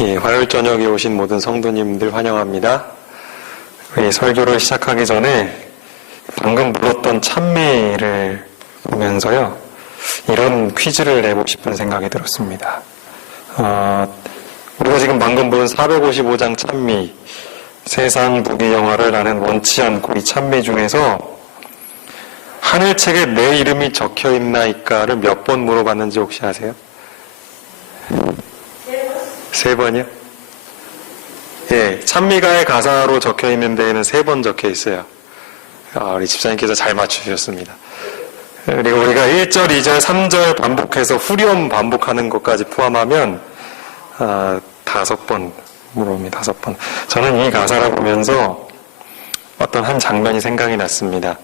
예, 화요일 저녁에 오신 모든 성도님들 환영합니다. 우리 설교를 시작하기 전에 방금 불렀던 찬미를 보면서요, 이런 퀴즈를 내고 싶은 생각이 들었습니다. 우리가 지금 방금 부른 455장 찬미, 세상 부귀 영화를 나는 원치 않고 이 찬미 중에서 하늘책에 내 이름이 적혀 있나이까를 몇 번 물어봤는지 혹시 아세요? 3번이요? 예, 찬미가의 가사로 적혀 있는 데에는 3번 적혀 있어요. 우리 집사님께서 잘 맞추셨습니다. 그리고 우리가 1절, 2절, 3절 반복해서 후렴 반복하는 것까지 포함하면 5번 물어봅니다. 5번. 저는 이 가사를 보면서 어떤 한 장면이 생각이 났습니다.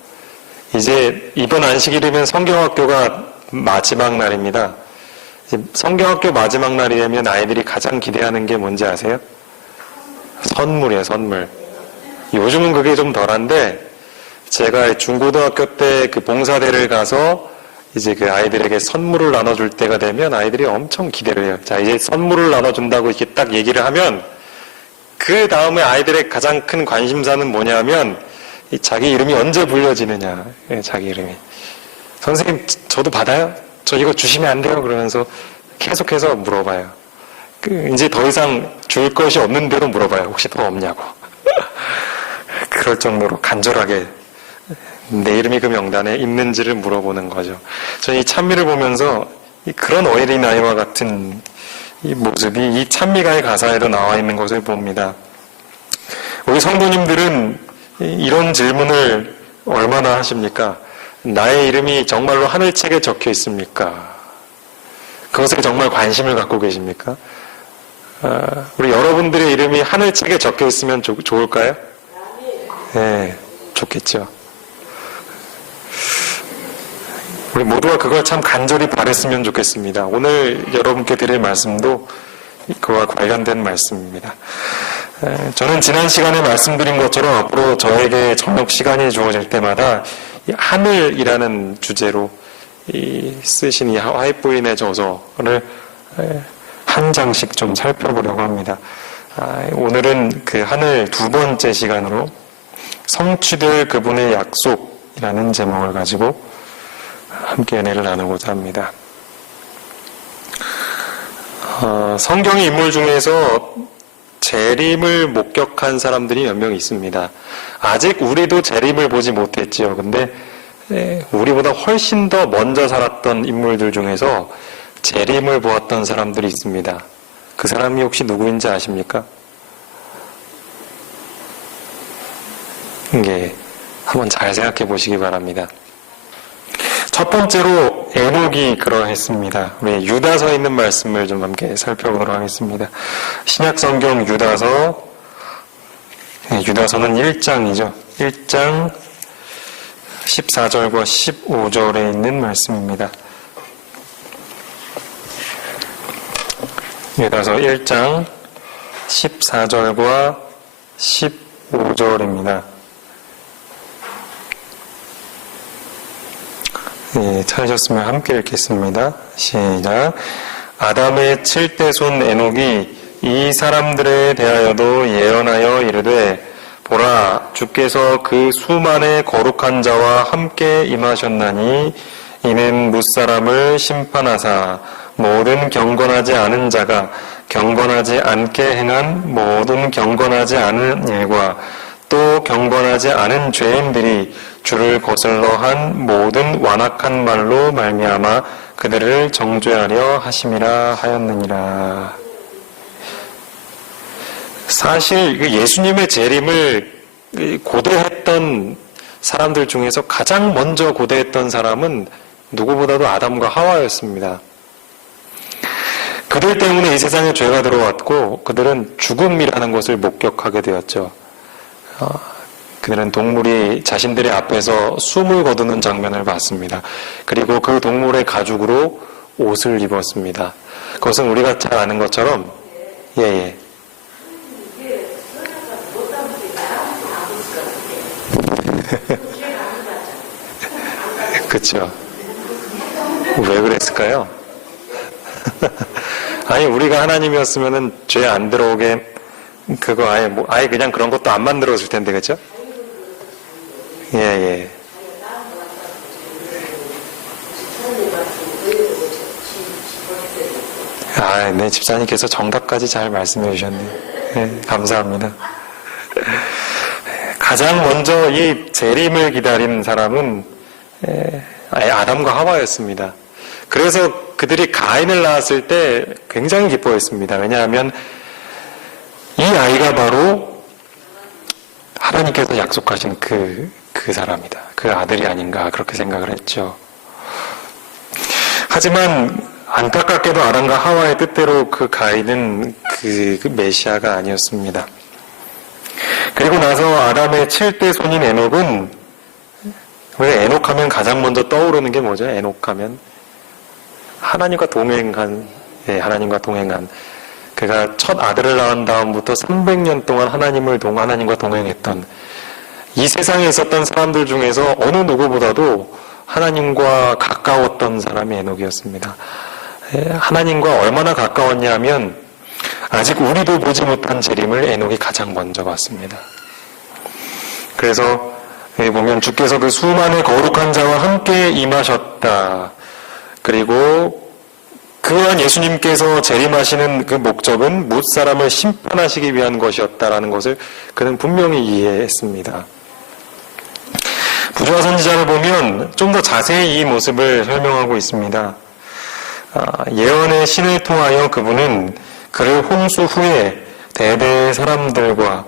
이제 이번 안식일이면 성경학교가 마지막 날입니다. 성경학교 마지막 날이라면 아이들이 가장 기대하는 게 뭔지 아세요? 선물이에요, 선물. 요즘은 그게 좀 덜한데, 제가 중고등학교 때 그 봉사대를 가서 이제 그 아이들에게 선물을 나눠줄 때가 되면 아이들이 엄청 기대를 해요. 자, 이제 선물을 나눠준다고 이렇게 딱 얘기를 하면, 그 다음에 아이들의 가장 큰 관심사는 뭐냐면, 자기 이름이 언제 불려지느냐, 자기 이름이. 선생님, 저도 받아요? 저 이거 주시면 안 돼요? 그러면서 계속해서 물어봐요. 이제 더 이상 줄 것이 없는데도 물어봐요. 혹시 더 없냐고. 그럴 정도로 간절하게 내 이름이 그 명단에 있는지를 물어보는 거죠. 저는 이 찬미를 보면서 그런 어린아이와 같은 이 모습이 이 찬미가의 가사에도 나와 있는 것을 봅니다. 우리 성도님들은 이런 질문을 얼마나 하십니까? 나의 이름이 정말로 하늘책에 적혀 있습니까? 그것에 정말 관심을 갖고 계십니까? 우리 여러분들의 이름이 하늘책에 적혀 있으면 좋을까요? 네, 좋겠죠. 우리 모두가 그걸 참 간절히 바랬으면 좋겠습니다. 오늘 여러분께 드릴 말씀도 그와 관련된 말씀입니다. 저는 지난 시간에 말씀드린 것처럼 앞으로 저에게 저녁 시간이 주어질 때마다 이 하늘이라는 주제로 쓰신 이 화이트보이의 저서를 한 장씩 좀 살펴보려고 합니다. 오늘은 그 하늘 2번째 시간으로 성취될 그분의 약속이라는 제목을 가지고 함께 은혜를 나누고자 합니다. 성경의 인물 중에서 재림을 목격한 사람들이 몇 명 있습니다. 아직 우리도 재림을 보지 못했지요. 근데 우리보다 훨씬 더 먼저 살았던 인물들 중에서 재림을 보았던 사람들이 있습니다. 그 사람이 혹시 누구인지 아십니까? 예, 한번 잘 생각해 보시기 바랍니다. 첫 번째로 에녹이 그러했습니다. 우리 유다서에 있는 말씀을 좀 함께 살펴보도록 하겠습니다. 신약성경 유다서는 1장이죠. 1장 14절과 15절에 있는 말씀입니다. 유다서 1장 14절과 15절입니다. 예, 찾으셨으면 함께 읽겠습니다. 시작. 아담의 7대 손 에녹이 이 사람들에 대하여도 예언하여 이르되 보라, 주께서 그 수만의 거룩한 자와 함께 임하셨나니 이는 뭇사람을 심판하사 모든 경건하지 않은 자가 경건하지 않게 행한 모든 경건하지 않은 일과 또 경건하지 않은 죄인들이 주를 거슬러 한 모든 완악한 말로 말미암아 그들을 정죄하려 하심이라 하였느니라. 사실 예수님의 재림을 고대했던 사람들 중에서 가장 먼저 고대했던 사람은 누구보다도 아담과 하와였습니다. 그들 때문에 이 세상에 죄가 들어왔고 그들은 죽음이라는 것을 목격하게 되었죠. 그들은 동물이 자신들의 앞에서 숨을 거두는 장면을 봤습니다. 그리고 그 동물의 가죽으로 옷을 입었습니다. 그것은 우리가 잘 아는 것처럼 예. 그렇죠. 왜 그랬을까요? 아니, 우리가 하나님이었으면은 죄 안 들어오게, 그거 아예 그냥 그런 것도 안 만들어줄 텐데, 그죠? 예, 예. 아, 네, 집사님께서 정답까지 잘 말씀해 주셨네요. 네, 감사합니다. 가장 먼저 이 재림을 기다린 사람은 아담과 하와였습니다. 그래서 그들이 가인을 낳았을 때 굉장히 기뻐했습니다. 왜냐하면 이 아이가 바로 하나님께서 약속하신 그 사람이다. 그 아들이 아닌가 그렇게 생각을 했죠. 하지만 안타깝게도 아담과 하와의 뜻대로 그 가인은 그 메시아가 아니었습니다. 그리고 나서 아담의 7대 손인 에녹은, 왜 에녹하면 가장 먼저 떠오르는 게 뭐죠? 에녹하면 하나님과 동행한, 하나님과 동행한, 그가 첫 아들을 낳은 다음부터 300년 동안 하나님과 동행했던, 이 세상에 있었던 사람들 중에서 어느 누구보다도 하나님과 가까웠던 사람이 에녹이었습니다. 하나님과 얼마나 가까웠냐면 아직 우리도 보지 못한 재림을 에녹이 가장 먼저 봤습니다. 그래서 여기 보면 주께서 그 수많은 거룩한 자와 함께 임하셨다. 그리고 그러한 예수님께서 재림하시는 그 목적은 뭇 사람을 심판하시기 위한 것이었다라는 것을 그는 분명히 이해했습니다. 부조화 선지자를 보면 좀 더 자세히 이 모습을 설명하고 있습니다. 예언의 신을 통하여 그분은 그를 홍수 후에 대대의 사람들과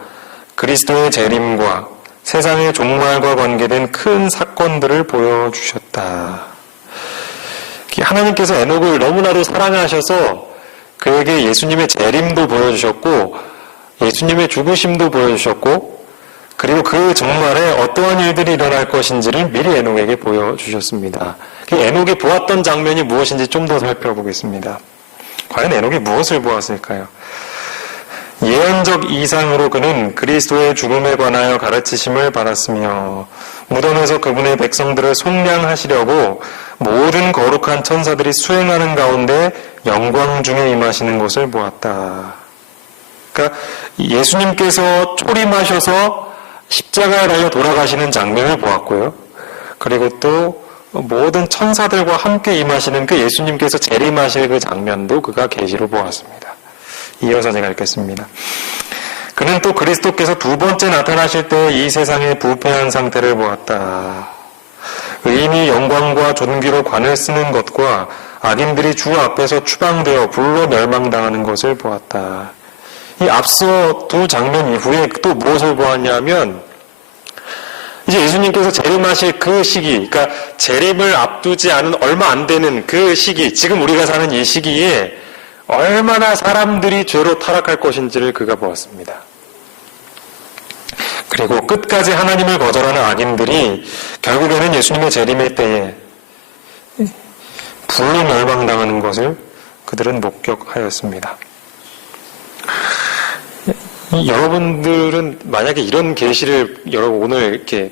그리스도의 재림과 세상의 종말과 관계된 큰 사건들을 보여주셨다. 하나님께서 에녹을 너무나도 사랑하셔서 그에게 예수님의 재림도 보여주셨고 예수님의 죽으심도 보여주셨고 그리고 그 종말에 어떠한 일들이 일어날 것인지를 미리 에녹에게 보여주셨습니다. 에녹이 보았던 장면이 무엇인지 좀 더 살펴보겠습니다. 과연 에녹이 무엇을 보았을까요? 예언적 이상으로 그는 그리스도의 죽음에 관하여 가르치심을 받았으며 무덤에서 그분의 백성들을 속량하시려고 모든 거룩한 천사들이 수행하는 가운데 영광 중에 임하시는 것을 보았다. 그러니까 예수님께서 초림하셔서 십자가에 달려 돌아가시는 장면을 보았고요. 그리고 또 모든 천사들과 함께 임하시는 그 예수님께서 재림하실 그 장면도 그가 계시로 보았습니다. 이어서 제가 읽겠습니다. 그는 또 그리스도께서 두 번째 나타나실 때 이 세상의 부패한 상태를 보았다. 의인이 영광과 존귀로 관을 쓰는 것과 악인들이 주 앞에서 추방되어 불로 멸망당하는 것을 보았다. 이 앞서 두 장면 이후에 또 무엇을 보았냐면 이제 예수님께서 재림하실 그 시기, 그러니까 재림을 앞두지 않은 얼마 안 되는 그 시기, 지금 우리가 사는 이 시기에 얼마나 사람들이 죄로 타락할 것인지를 그가 보았습니다. 그리고 끝까지 하나님을 거절하는 악인들이 결국에는 예수님의 재림의 때에 불로 멸망당하는 것을 그들은 목격하였습니다. 여러분들은 만약에 이런 계시를 여러분 오늘 이렇게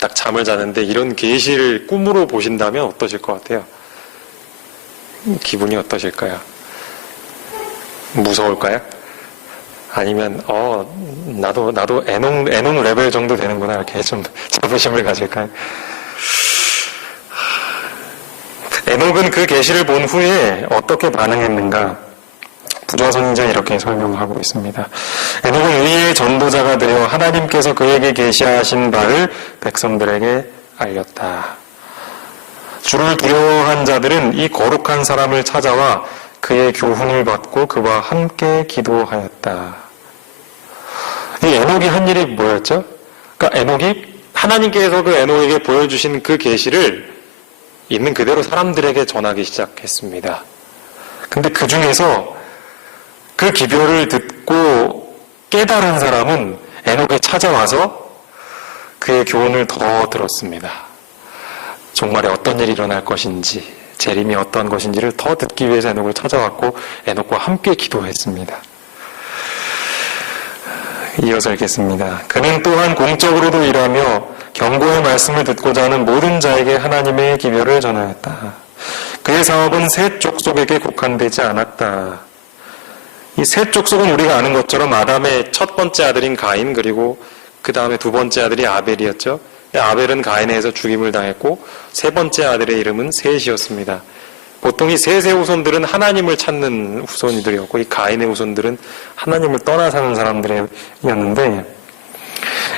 딱 잠을 자는데 이런 계시를 꿈으로 보신다면 어떠실 것 같아요? 기분이 어떠실까요? 무서울까요? 아니면 나도 애농 레벨 정도 되는구나 이렇게 좀 자부심을 가질까요? 에녹은 그 계시를 본 후에 어떻게 반응했는가? 부조화 선지자는 이렇게 설명하고 있습니다. 에녹은 의의 전도자가 되어 하나님께서 그에게 계시하신 바를 백성들에게 알렸다. 주를 두려워한 자들은 이 거룩한 사람을 찾아와 그의 교훈을 받고 그와 함께 기도하였다. 이 에녹이 한 일이 뭐였죠? 그러니까 에녹이 하나님께서 그 에녹에게 보여주신 그 계시를 있는 그대로 사람들에게 전하기 시작했습니다. 근데 그 중에서 그 기별을 듣고 깨달은 사람은 에녹에 찾아와서 그의 교훈을 더 들었습니다. 종말에 어떤 일이 일어날 것인지, 재림이 어떤 것인지를 더 듣기 위해서 에녹을 찾아왔고 에녹과 함께 기도했습니다. 이어서 읽겠습니다. 그는 또한 공적으로도 일하며 경고의 말씀을 듣고자 하는 모든 자에게 하나님의 기별을 전하였다. 그의 사업은 셋 족속에게 국한되지 않았다. 이 셋 족속은 우리가 아는 것처럼 아담의 첫 번째 아들인 가인, 그리고 그 다음에 두 번째 아들이 아벨이었죠. 아벨은 가인에 의해서 죽임을 당했고 세 번째 아들의 이름은 셋이었습니다. 보통 이 셋의 후손들은 하나님을 찾는 후손들이었고, 이 가인의 후손들은 하나님을 떠나 사는 사람들이었는데,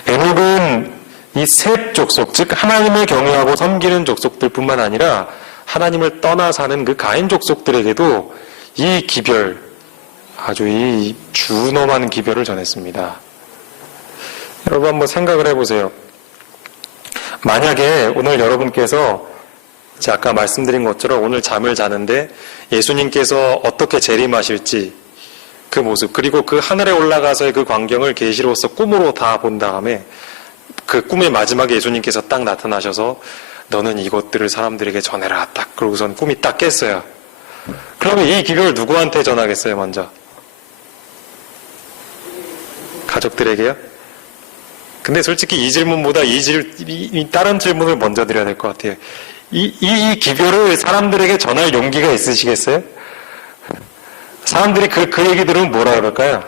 에녹은 이 셋 족속, 즉 하나님을 경외하고 섬기는 족속들뿐만 아니라 하나님을 떠나 사는 그 가인 족속들에게도 이 기별, 아주 이 준엄한 기별을 전했습니다. 여러분 한번 생각을 해보세요. 만약에 오늘 여러분께서 제가 아까 말씀드린 것처럼 오늘 잠을 자는데 예수님께서 어떻게 재림하실지 그 모습, 그리고 그 하늘에 올라가서의 그 광경을 계시로서 꿈으로 다 본 다음에 그 꿈의 마지막에 예수님께서 딱 나타나셔서 너는 이것들을 사람들에게 전해라, 딱 그러고선 꿈이 딱 깼어요. 그러면 이 기별을 누구한테 전하겠어요? 먼저 가족들에게요? 근데 솔직히 이 질문보다 이 다른 질문을 먼저 드려야 될 것 같아요. 이 기별을 사람들에게 전할 용기가 있으시겠어요? 사람들이 그 얘기 들으면 뭐라 그럴까요?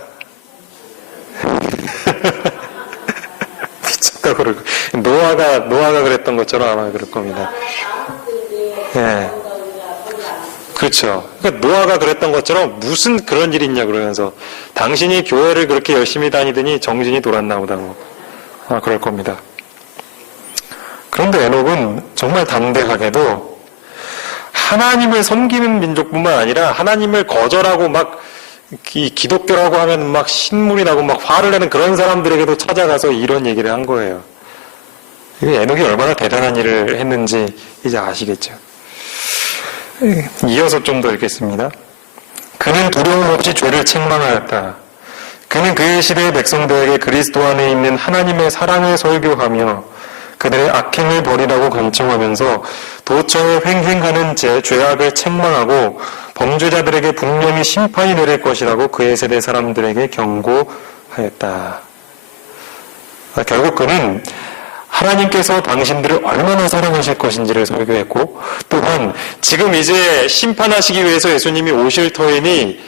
미쳤다 그러고. 노아가 그랬던 것처럼 아마 그럴 겁니다. 예. 그렇죠. 그러니까 노아가 그랬던 것처럼 무슨 그런 일이 있냐 그러면서 당신이 교회를 그렇게 열심히 다니더니 정신이 돌았나 보다고. 그럴 겁니다. 그런데 에녹은 정말 담대하게도 하나님을 섬기는 민족뿐만 아니라 하나님을 거절하고 막 이 기독교라고 하면 막 신물이 나고 막 화를 내는 그런 사람들에게도 찾아가서 이런 얘기를 한 거예요. 이게 에녹이 얼마나 대단한 일을 했는지 이제 아시겠죠. 이어서 좀 더 읽겠습니다. 그는 두려움 없이 죄를 책망하였다. 그는 그의 시대의 백성들에게 그리스도 안에 있는 하나님의 사랑을 설교하며 그들의 악행을 버리라고 간청하면서 도처에 횡행하는 죄악을 책망하고 범죄자들에게 분명히 심판이 내릴 것이라고 그의 세대 사람들에게 경고하였다. 결국 그는 하나님께서 당신들을 얼마나 사랑하실 것인지를 설교했고, 또한 지금 이제 심판하시기 위해서 예수님이 오실 터이니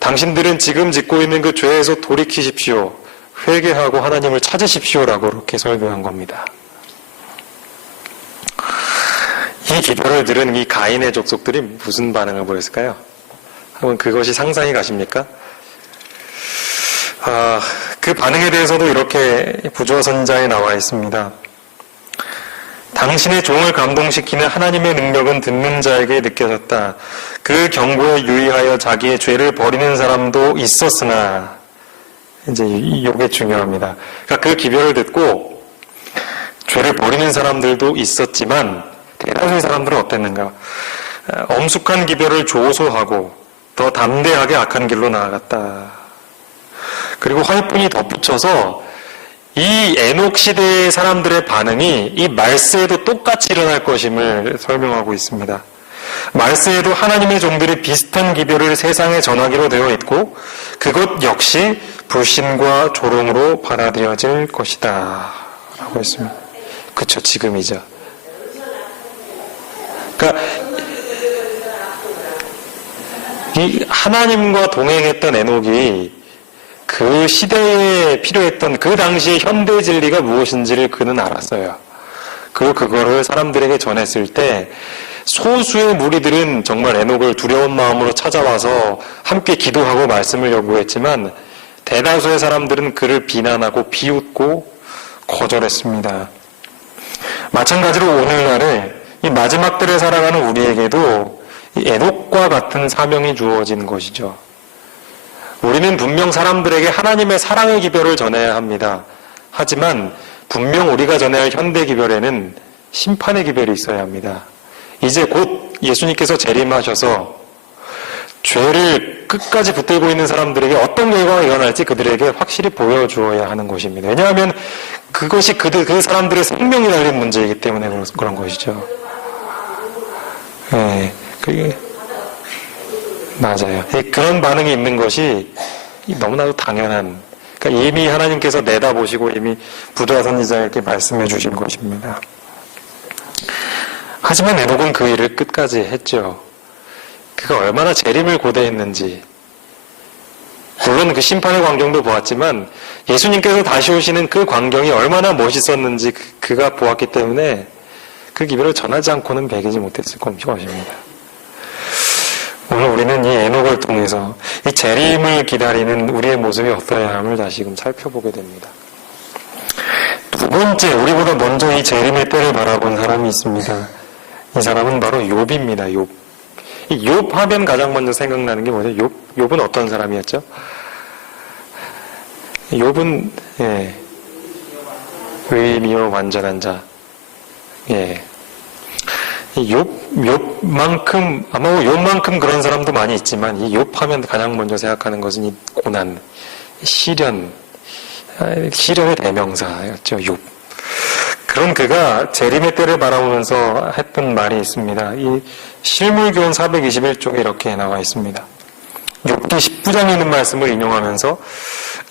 당신들은 지금 짓고 있는 그 죄에서 돌이키십시오. 회개하고 하나님을 찾으십시오라고 그렇게 설교한 겁니다. 이 기별을 들은 이 가인의 족속들이 무슨 반응을 보였을까요? 한번 그것이 상상이 가십니까? 그 반응에 대해서도 이렇게 부조선자에 나와 있습니다. 당신의 종을 감동시키는 하나님의 능력은 듣는 자에게 느껴졌다. 그 경고에 유의하여 자기의 죄를 버리는 사람도 있었으나, 이제 이게 중요합니다. 그러니까 그 기별을 듣고 죄를 버리는 사람들도 있었지만 대다수의 사람들은 어땠는가? 엄숙한 기별을 조소하고 더 담대하게 악한 길로 나아갔다. 그리고 화이pun이 덧붙여서 이 에녹 시대의 사람들의 반응이 이 말세에도 똑같이 일어날 것임을 설명하고 있습니다. 말세에도 하나님의 종들이 비슷한 기별을 세상에 전하기로 되어 있고 그것 역시 불신과 조롱으로 받아들여질 것이다 라고 했습니다. 그쵸, 지금이죠. 그러니까 이 하나님과 동행했던 에녹이 그 시대에 필요했던 그 당시의 현대 진리가 무엇인지를 그는 알았어요. 그리고 그거를 사람들에게 전했을 때 소수의 무리들은 정말 에녹을 두려운 마음으로 찾아와서 함께 기도하고 말씀을 요구했지만 대다수의 사람들은 그를 비난하고 비웃고 거절했습니다. 마찬가지로 오늘날에 이 마지막 때를 살아가는 우리에게도 이 에녹과 같은 사명이 주어진 것이죠. 우리는 분명 사람들에게 하나님의 사랑의 기별을 전해야 합니다. 하지만 분명 우리가 전해야 할 현대 기별에는 심판의 기별이 있어야 합니다. 이제 곧 예수님께서 재림하셔서 죄를 끝까지 붙들고 있는 사람들에게 어떤 결과가 일어날지 그들에게 확실히 보여주어야 하는 것입니다. 왜냐하면 그것이 그 사람들의 생명이 달린 문제이기 때문에 그런 것이죠. 네, 그게 맞아요. 그런 반응이 있는 것이 너무나도 당연한, 그러니까 이미 하나님께서 내다보시고 이미 부조화 선지자에게 말씀해 주신 것입니다. 하지만 에녹은 그 일을 끝까지 했죠. 그가 얼마나 재림을 고대했는지, 물론 그 심판의 광경도 보았지만 예수님께서 다시 오시는 그 광경이 얼마나 멋있었는지 그가 보았기 때문에 그 기별을 전하지 않고는 배기지 못했을 것입니다. 오늘 우리는 이 에녹을 통해서 이 재림을 기다리는 우리의 모습이 어떠해야 함을 다시금 살펴보게 됩니다. 두 번째, 우리보다 먼저 이 재림의 때를 바라본 사람이 있습니다. 이 사람은 바로 욥입니다. 욥. 이 욥 하면 가장 먼저 생각나는 게 뭐죠? 욥은 어떤 사람이었죠? 욥은 의미여 완전한 자. 예. 욥만큼 아마 욥만큼 그런 사람도 많이 있지만 이 욥 하면 가장 먼저 생각하는 것은 이 고난, 시련의 대명사였죠. 욥. 그런 그가 재림의 때를 바라보면서 했던 말이 있습니다. 이 실물교훈 421쪽에 이렇게 나와 있습니다. 욥기 19장에 있는 말씀을 인용하면서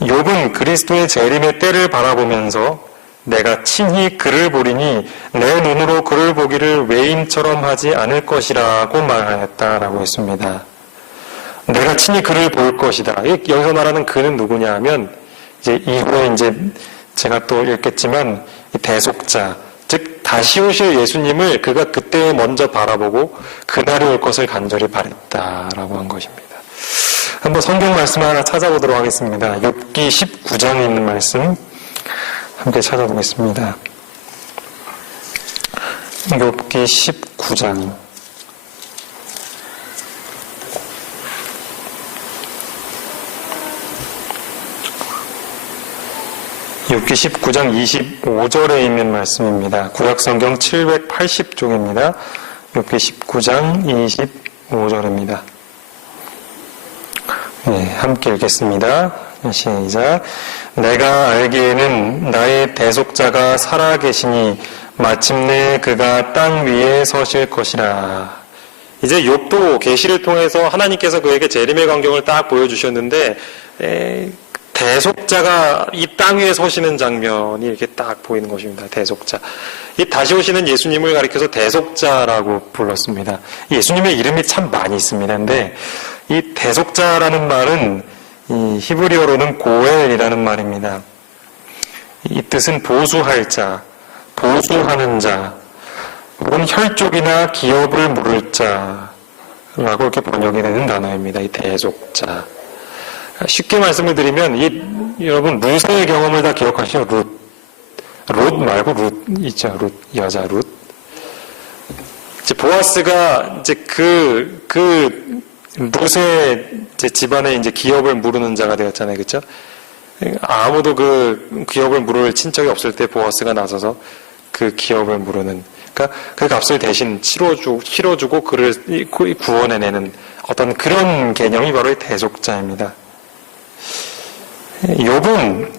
욥은 그리스도의 재림의 때를 바라보면서 내가 친히 그를 보리니 내 눈으로 그를 보기를 외인처럼 하지 않을 것이라고 말하였다라고 했습니다. 내가 친히 그를 볼 것이다. 여기서 말하는 그는 누구냐 하면 이제 이후에 이제 제가 또 읽겠지만 대속자, 즉 다시 오실 예수님을 그가 그때 먼저 바라보고 그날이 올 것을 간절히 바랬다라고 한 것입니다. 한번 성경 말씀 하나 찾아보도록 하겠습니다. 욥기 19장에 있는 말씀 함께 찾아보겠습니다. 욥기 19장. 욥기 19장 25절에 있는 말씀입니다. 구약성경 780쪽입니다. 욥기 19장 25절입니다. 네, 함께 읽겠습니다. 시작. 내가 알기에는 나의 대속자가 살아계시니 마침내 그가 땅 위에 서실 것이라. 이제 욥도 계시를 통해서 하나님께서 그에게 재림의 광경을 딱 보여주셨는데 대속자가 이 땅 위에 서시는 장면이 이렇게 딱 보이는 것입니다. 대속자. 이 다시 오시는 예수님을 가리켜서 대속자라고 불렀습니다. 예수님의 이름이 참 많이 있습니다. 근데 이 대속자라는 말은 이 히브리어로는 고엘이라는 말입니다. 이 뜻은 보수할 자, 보수하는 자, 혹은 혈족이나 기업을 물을 자라고 이렇게 번역이 되는 단어입니다. 이 대속자. 쉽게 말씀을 드리면 여러분 루스의 경험을 다 기억하시죠? 룻 말고 룻 있죠. 룻 여자 룻. 이제 보아스가 이제 그 룻의 집안에 이제 기업을 물으는 자가 되었잖아요, 그렇죠? 아무도 그 기업을 물을 친척이 없을 때 보아스가 나서서 그 기업을 물으는, 그러니까 그 값을 대신 치러주고 그를 구원해내는 어떤 그런 개념이 바로 이 대속자입니다. 욥은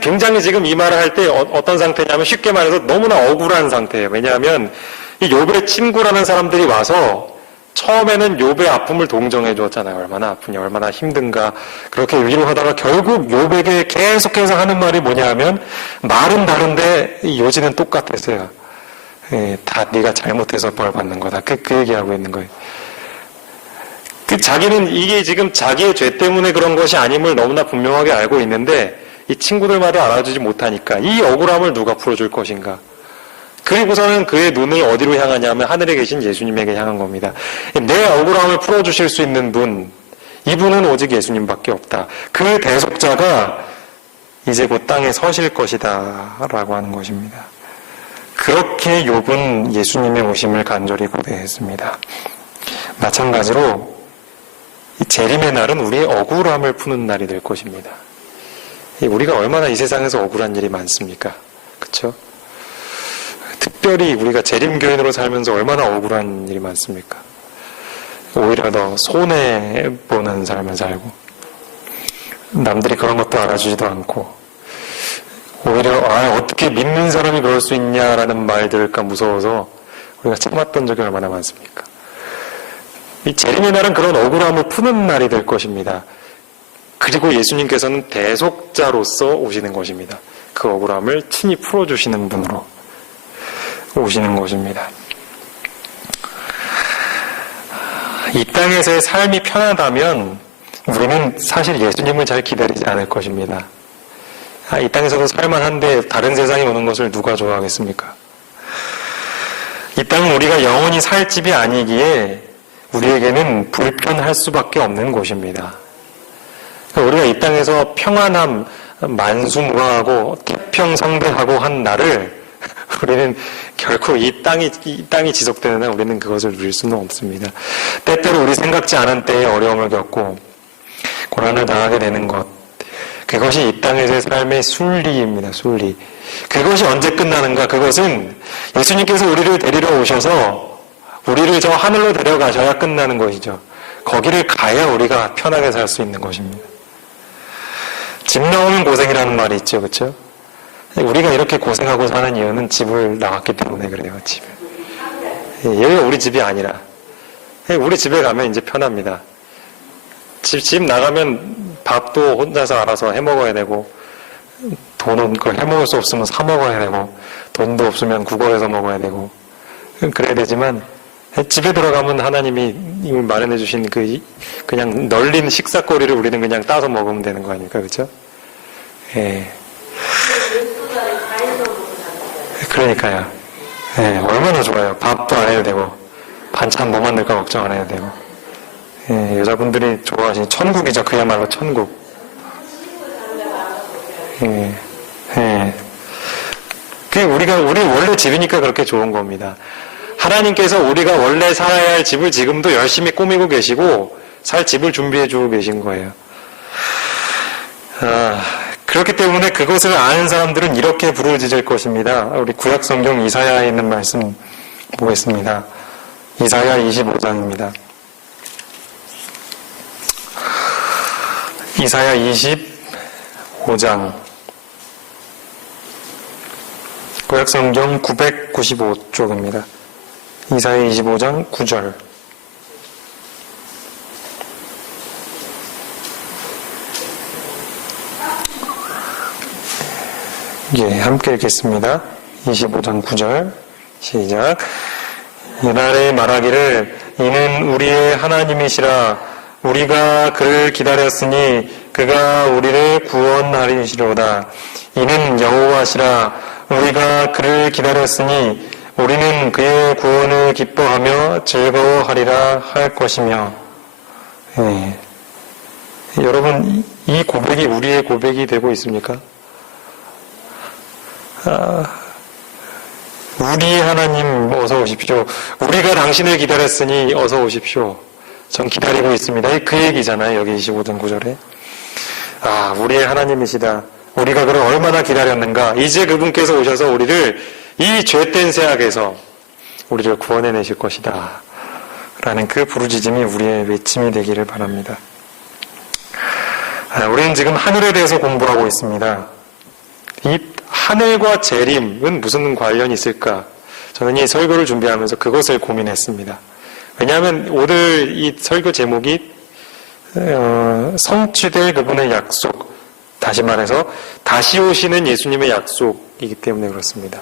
굉장히 지금 이 말을 할 때 어떤 상태냐면 쉽게 말해서 너무나 억울한 상태예요. 왜냐하면 이 욥의 친구라는 사람들이 와서 처음에는 욥의 아픔을 동정해 주었잖아요. 얼마나 아프냐, 얼마나 힘든가 그렇게 위로하다가 결국 욥에게 계속해서 하는 말이 뭐냐 하면 말은 다른데 요지는 똑같았어요. 다 네가 잘못해서 벌 받는 거다. 그 얘기하고 있는 거예요. 자기는 이게 지금 자기의 죄 때문에 그런 것이 아님을 너무나 분명하게 알고 있는데 이 친구들 말을 알아주지 못하니까 이 억울함을 누가 풀어줄 것인가. 그리고서는 그의 눈을 어디로 향하냐면 하늘에 계신 예수님에게 향한 겁니다. 내 억울함을 풀어주실 수 있는 분, 이분은 오직 예수님밖에 없다. 그 대속자가 이제 곧 땅에 서실 것이다 라고 하는 것입니다. 그렇게 욥은 예수님의 오심을 간절히 고대했습니다. 마찬가지로 이 재림의 날은 우리의 억울함을 푸는 날이 될 것입니다. 우리가 얼마나 이 세상에서 억울한 일이 많습니까? 그렇죠? 특별히 우리가 재림교인으로 살면서 얼마나 억울한 일이 많습니까? 오히려 더 손해보는 삶을 살고 남들이 그런 것도 알아주지도 않고 오히려 어떻게 믿는 사람이 그럴 수 있냐라는 말 들을까 무서워서 우리가 참았던 적이 얼마나 많습니까? 이 재림의 날은 그런 억울함을 푸는 날이 될 것입니다. 그리고 예수님께서는 대속자로서 오시는 것입니다. 그 억울함을 친히 풀어주시는 분으로 오시는 것입니다. 이 땅에서의 삶이 편하다면 우리는 사실 예수님을 잘 기다리지 않을 것입니다. 이 땅에서도 살만한데 다른 세상에 오는 것을 누가 좋아하겠습니까? 이 땅은 우리가 영원히 살 집이 아니기에 우리에게는 불편할 수밖에 없는 곳입니다. 우리가 이 땅에서 평안함, 만수무강하고 태평성대하고 한 날을 우리는 결코 이 땅이 지속되는 날 우리는 그것을 누릴 수는 없습니다. 때때로 우리 생각지 않은 때에 어려움을 겪고 고난을 당하게 되는 것, 그것이 이 땅에서의 삶의 순리입니다. 순리. 그것이 언제 끝나는가? 그것은 예수님께서 우리를 데리러 오셔서 우리를 저 하늘로 데려가셔야 끝나는 것이죠. 거기를 가야 우리가 편하게 살 수 있는 것입니다. 집 나오면 고생이라는 말이 있죠. 그렇죠? 우리가 이렇게 고생하고 사는 이유는 집을 나왔기 때문에 그래요. 집을. 여기가 우리 집이 아니라 우리 집에 가면 이제 편합니다. 집 나가면 밥도 혼자서 알아서 해먹어야 되고, 돈은 그걸 해먹을 수 없으면 사 먹어야 되고, 돈도 없으면 구걸해서 먹어야 되고, 그래야 되지만 집에 들어가면 하나님이 이걸 마련해 주신 그냥 널린 식사거리를 우리는 그냥 따서 먹으면 되는 거 아닙니까? 그렇죠? 예. 그러니까요. 예, 얼마나 좋아요. 밥도 안 해도 되고, 반찬 뭐 만들까 걱정 안 해도 되고. 예, 여자분들이 좋아하시는 천국이죠. 그야말로 천국. 예, 예. 우리 원래 집이니까 그렇게 좋은 겁니다. 하나님께서 우리가 원래 살아야 할 집을 지금도 열심히 꾸미고 계시고, 살 집을 준비해 주고 계신 거예요. 그렇기 때문에 그것을 아는 사람들은 이렇게 부르짖을 것입니다. 우리 구약성경 이사야에 있는 말씀 보겠습니다. 이사야 25장입니다. 이사야 25장 구약성경 995쪽입니다. 이사야 25장 9절. 예, 함께 읽겠습니다. 25장 9절 시작. 이날에 말하기를 이는 우리의 하나님이시라 우리가 그를 기다렸으니 그가 우리를 구원하리시로다. 이는 여호와시라 우리가 그를 기다렸으니 우리는 그의 구원을 기뻐하며 즐거워하리라 할 것이며. 예. 여러분, 이 고백이 우리의 고백이 되고 있습니까? 우리의 하나님 어서 오십시오. 우리가 당신을 기다렸으니 어서 오십시오. 전 기다리고 있습니다. 그 얘기잖아요. 여기 25장 9절에. 우리의 하나님이시다. 우리가 그를 얼마나 기다렸는가. 이제 그분께서 오셔서 우리를 이 죄된 세악에서 우리를 구원해내실 것이다. 라는 그 부르짖음이 우리의 외침이 되기를 바랍니다. 우리는 지금 하늘에 대해서 공부하고 있습니다. 이 하늘과 재림은 무슨 관련이 있을까? 저는 이 설교를 준비하면서 그것을 고민했습니다. 왜냐하면 오늘 이 설교 제목이 성취될 그분의 약속, 다시 말해서 다시 오시는 예수님의 약속이기 때문에 그렇습니다.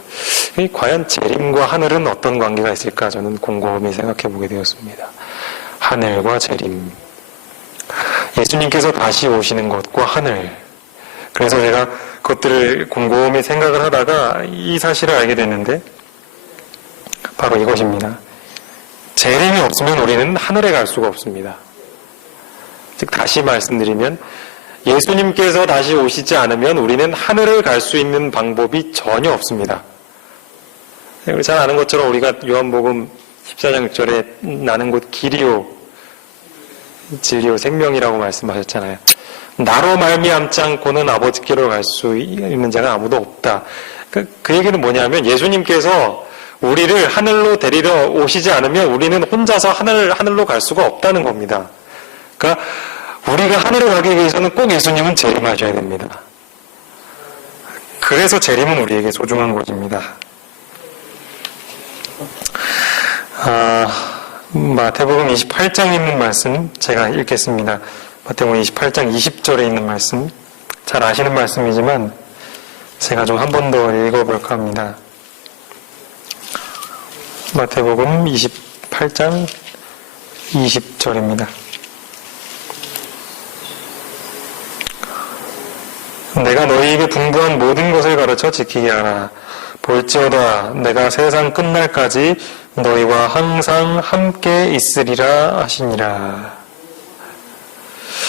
과연 재림과 하늘은 어떤 관계가 있을까? 저는 곰곰이 생각해 보게 되었습니다. 하늘과 재림, 예수님께서 다시 오시는 것과 하늘. 그래서 제가 그것들을 곰곰이 생각을 하다가 이 사실을 알게 됐는데 바로 이것입니다. 재림이 없으면 우리는 하늘에 갈 수가 없습니다. 즉 다시 말씀드리면 예수님께서 다시 오시지 않으면 우리는 하늘을 갈 수 있는 방법이 전혀 없습니다. 우리 잘 아는 것처럼 우리가 요한복음 14장 6절에 나는 곧 길이요 진리요 생명이라고 말씀하셨잖아요. 나로 말미암지 않고는 아버지께로 갈 수 있는 자가 아무도 없다. 그 얘기는 뭐냐면 예수님께서 우리를 하늘로 데리러 오시지 않으면 우리는 혼자서 하늘로 갈 수가 없다는 겁니다. 그러니까 우리가 하늘에 가기 위해서는 꼭 예수님은 재림하셔야 됩니다. 그래서 재림은 우리에게 소중한 것입니다. 마태복음 28장에 있는 말씀 제가 읽겠습니다. 마태복음 28장 20절에 있는 말씀, 잘 아시는 말씀이지만 제가 좀 한 번 더 읽어볼까 합니다. 마태복음 28장 20절입니다. 내가 너희에게 분부한 모든 것을 가르쳐 지키게 하라. 볼지어다 내가 세상 끝날까지 너희와 항상 함께 있으리라 하시니라.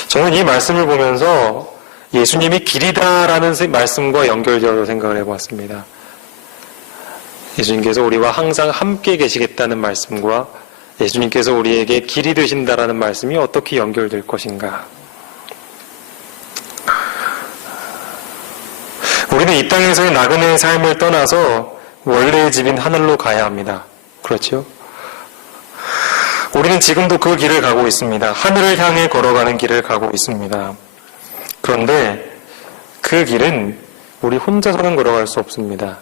저는 이 말씀을 보면서 예수님이 길이다라는 말씀과 연결되어 생각을 해보았습니다. 예수님께서 우리와 항상 함께 계시겠다는 말씀과 예수님께서 우리에게 길이 되신다라는 말씀이 어떻게 연결될 것인가. 우리는 이 땅에서의 나그네의 삶을 떠나서 원래의 집인 하늘로 가야 합니다. 그렇죠? 우리는 지금도 그 길을 가고 있습니다. 하늘을 향해 걸어가는 길을 가고 있습니다. 그런데 그 길은 우리 혼자서는 걸어갈 수 없습니다.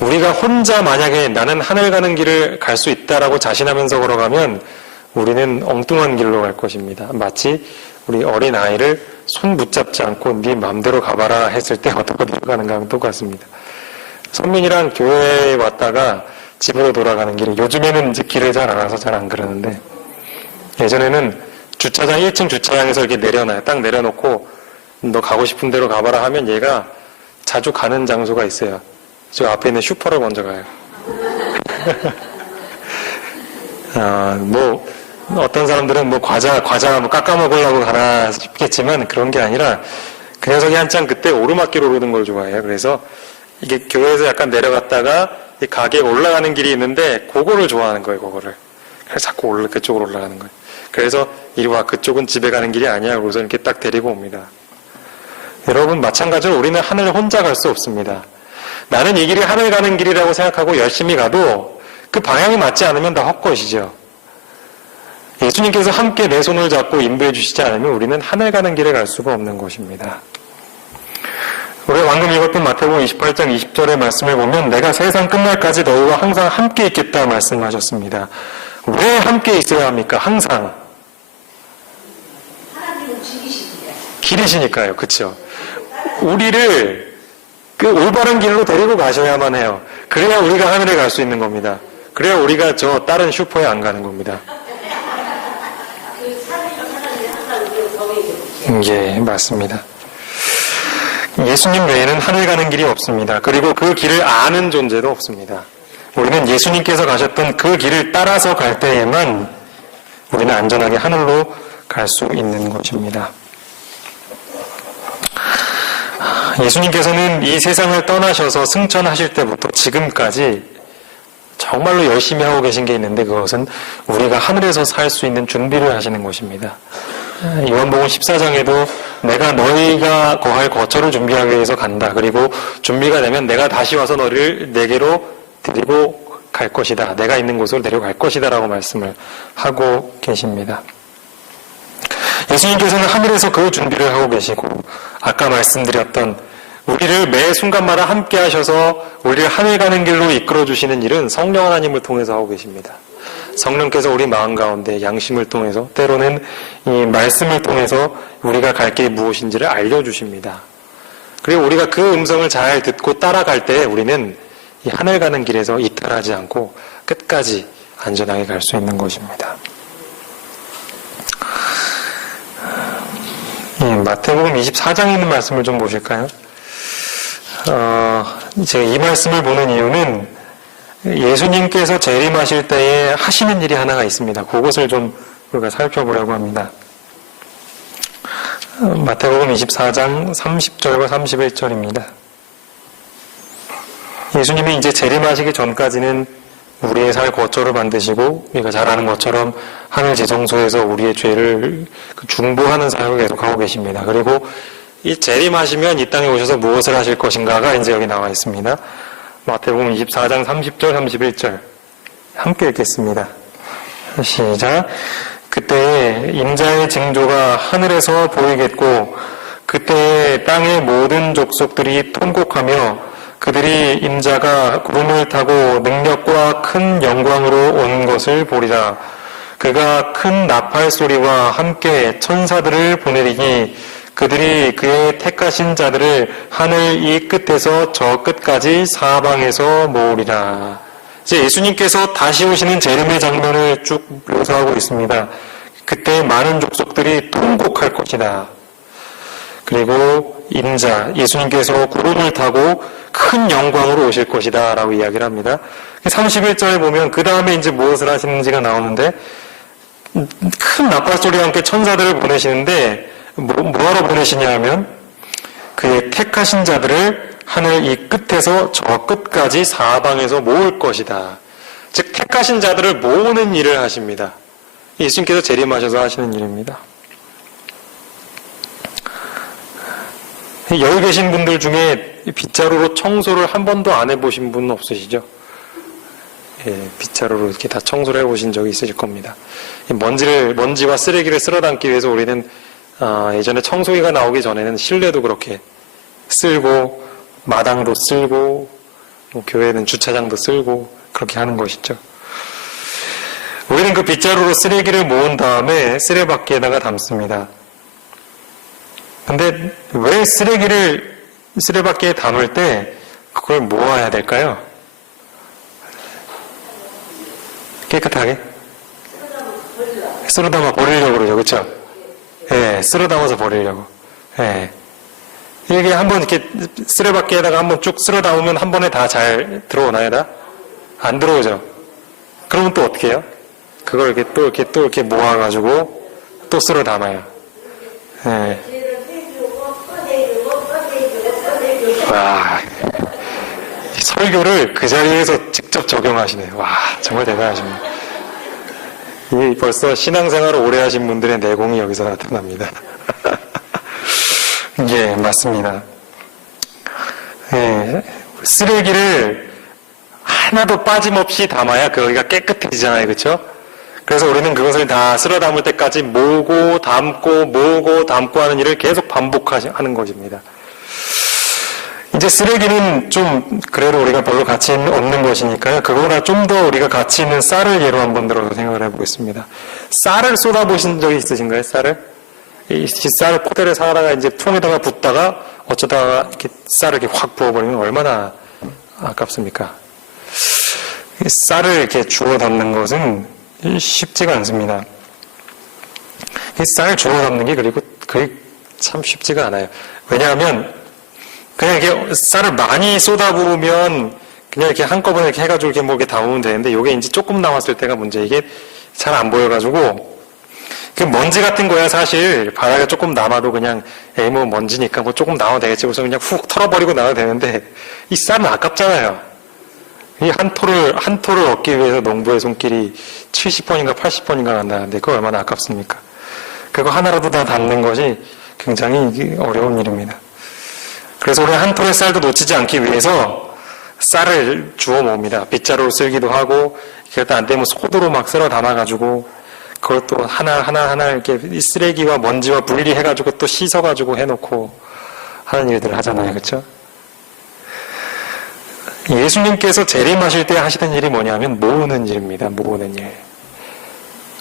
우리가 혼자 만약에 나는 하늘 가는 길을 갈 수 있다라고 자신하면서 걸어가면 우리는 엉뚱한 길로 갈 것입니다. 마치 우리 어린 아이를 손 붙잡지 않고 네 맘대로 가봐라 했을 때 어떻게 가는가랑 똑같습니다. 선민이랑 교회에 왔다가 집으로 돌아가는 길이, 요즘에는 이제 길을 잘 알아서 잘 안 그러는데 예전에는 주차장 1층 주차장에서 이렇게 내려놔요. 딱 내려놓고 너 가고 싶은 대로 가봐라 하면 얘가 자주 가는 장소가 있어요. 저 앞에 있는 슈퍼를 먼저 가요. 어떤 사람들은 과자 깎아 먹으려고 가나 싶겠지만 그런 게 아니라 그 녀석이 한창 그때 오르막길 오르는 걸 좋아해요. 그래서 이게 교회에서 약간 내려갔다가 이 가게에 올라가는 길이 있는데 그거를 좋아하는 거예요. 그거를. 그래서 자꾸 그쪽으로 올라가는 거예요. 그래서 이리 와, 그쪽은 집에 가는 길이 아니야. 그래서 이렇게 딱 데리고 옵니다. 여러분 마찬가지로 우리는 하늘을 혼자 갈 수 없습니다. 나는 이 길이 하늘 가는 길이라고 생각하고 열심히 가도 그 방향이 맞지 않으면 다 헛것이죠. 예수님께서 함께 내 손을 잡고 인도해 주시지 않으면 우리는 하늘 가는 길에 갈 수가 없는 것입니다. 우리가 방금 읽었던 마태복음 28장 20절의 말씀을 보면 내가 세상 끝날까지 너희와 항상 함께 있겠다 말씀하셨습니다. 왜 함께 있어야 합니까? 항상. 길이시니까요. 그렇죠? 우리를 그 올바른 길로 데리고 가셔야만 해요. 그래야 우리가 하늘에 갈 수 있는 겁니다. 그래야 우리가 저 다른 슈퍼에 안 가는 겁니다. 예, 맞습니다. 예수님 외에는 하늘 가는 길이 없습니다. 그리고 그 길을 아는 존재도 없습니다. 우리는 예수님께서 가셨던 그 길을 따라서 갈 때에만 우리는 안전하게 하늘로 갈 수 있는 것입니다. 예수님께서는 이 세상을 떠나셔서 승천하실 때부터 지금까지 정말로 열심히 하고 계신 게 있는데 그것은 우리가 하늘에서 살 수 있는 준비를 하시는 것입니다. 요한복음 14장에도 내가 너희가 거할 거처를 준비하기 위해서 간다. 그리고 준비가 되면 내가 다시 와서 너를 내게로 데리고 갈 것이다. 내가 있는 곳으로 데려갈 것이다 라고 말씀을 하고 계십니다. 예수님께서는 하늘에서 그 준비를 하고 계시고 아까 말씀드렸던 우리를 매 순간마다 함께 하셔서 우리를 하늘 가는 길로 이끌어 주시는 일은 성령 하나님을 통해서 하고 계십니다. 성령께서 우리 마음 가운데 양심을 통해서 때로는 이 말씀을 통해서 우리가 갈 길이 무엇인지를 알려주십니다. 그리고 우리가 그 음성을 잘 듣고 따라갈 때 우리는 이 하늘 가는 길에서 이탈하지 않고 끝까지 안전하게 갈 수 있는 것입니다. 마태복음 24장에 있는 말씀을 좀 보실까요? 제가 이 말씀을 보는 이유는 예수님께서 재림하실 때에 하시는 일이 하나가 있습니다. 그것을 좀 우리가 살펴보려고 합니다. 마태복음 24장 30절과 31절입니다. 예수님이 이제 재림하시기 전까지는 우리의 살 거처를 만드시고 우리가 잘 아는 것처럼 하늘 지성소에서 우리의 죄를 중보하는 사역을 계속하고 계십니다. 그리고 이 재림하시면 이 땅에 오셔서 무엇을 하실 것인가가 이제 여기 나와 있습니다. 마태복음 24장 30절 31절 함께 읽겠습니다. 시작. 그때에 인자의 징조가 하늘에서 보이겠고 그때에 땅의 모든 족속들이 통곡하며 그들이 인자가 구름을 타고 능력과 큰 영광으로 온 것을 보리라. 그가 큰 나팔 소리와 함께 천사들을 보내리니 그들이 그의 택하신 자들을 하늘 이 끝에서 저 끝까지 사방에서 모으리라. 이제 예수님께서 다시 오시는 재림의 장면을 쭉 묘사하고 있습니다. 그때 많은 족속들이 통곡할 것이다. 그리고 인자, 예수님께서 구름을 타고 큰 영광으로 오실 것이다 라고 이야기를 합니다. 31절에 보면 그 다음에 이제 무엇을 하시는지가 나오는데, 큰 나팔소리와 함께 천사들을 보내시는데 뭐하러 보내시냐 하면 그의 택하신 자들을 하늘 이 끝에서 저 끝까지 사방에서 모을 것이다. 즉 택하신 자들을 모으는 일을 하십니다. 예수님께서 재림하셔서 하시는 일입니다. 여기 계신 분들 중에 빗자루로 청소를 한 번도 안 해보신 분 없으시죠? 예, 빗자루로 이렇게 다 청소를 해보신 적이 있으실 겁니다. 먼지와 쓰레기를 쓸어담기 위해서 우리는 예전에 청소기가 나오기 전에는 실내도 그렇게 쓸고 마당도 쓸고 교회는 주차장도 쓸고 그렇게 하는 것이죠. 우리는 그 빗자루로 쓰레기를 모은 다음에 쓰레받기에다가 담습니다. 근데 왜 쓰레받기에 담을 때 그걸 모아야 될까요? 깨끗하게? 쓸어 담아 버리려고 그러죠. 그쵸? 예, 쓸어 담아서 버리려고. 예. 이게 한번 이렇게 쓰레받기에다가 한번 쭉 쓸어 담으면 한 번에 다 잘 들어오나요, 다? 안 들어오죠? 그러면 또 어떻게 해요? 그걸 이렇게 이렇게 모아가지고 또 쓸어 담아요. 예. 와, 설교를 그 자리에서 직접 적용하시네요. 와, 정말 대단하십니다. 이 벌써 신앙생활을 오래 하신 분들의 내공이 여기서 나타납니다. 예, 맞습니다. 예, 쓰레기를 하나도 빠짐없이 담아야 거기가 깨끗해지잖아요. 그렇죠? 그래서 우리는 그것을 다 쓸어 담을 때까지 모으고 담고 하는 일을 계속 반복하는 것입니다. 이제 쓰레기는 좀 그래도 우리가 별로 가치 없는 것이니까요. 그거보다 좀 더 우리가 가치 있는 쌀을 예로 한번 들어서 생각을 해보겠습니다. 쌀을 쏟아보신 적이 있으신가요? 쌀을? 이 쌀을 포대를 사다가 이제 통에다가 붓다가 어쩌다가 이렇게 쌀을 이렇게 확 부어버리면 얼마나 아깝습니까? 쌀을 이렇게 주워 담는 것은 쉽지가 않습니다. 쌀 주워 담는 게 그리고 그게 참 쉽지가 않아요. 왜냐하면 그냥 이렇게 쌀을 많이 쏟아부으면 그냥 이렇게 한꺼번에 이렇게 해가지고 이렇게 뭐 이렇게 담으면 되는데 이게 이제 조금 남았을 때가 문제. 이게 잘 안 보여가지고 그 먼지 같은 거야 사실 바닥에 조금 남아도 그냥 에이 뭐 먼지니까 뭐 조금 남아도 되겠지 그래서 그냥 훅 털어버리고 나도 되는데 이 쌀은 아깝잖아요. 이 한 톨을 얻기 위해서 농부의 손길이 70번인가 80번인가 간다는데 그거 얼마나 아깝습니까? 그거 하나라도 다 담는 것이 굉장히 어려운 일입니다. 그래서 우리 한 톨의 쌀도 놓치지 않기 위해서 쌀을 주워 모읍니다. 빗자루로 쓸기도 하고, 그것도 안 되면 소도로 막 쓸어 담아가지고, 그걸 또 하나 이렇게 쓰레기와 먼지와 분리해가지고 또 씻어가지고 해놓고 하는 일들을 하잖아요. 그렇죠? 예수님께서 재림하실 때 하시는 일이 뭐냐면 모으는 일입니다. 모으는 일.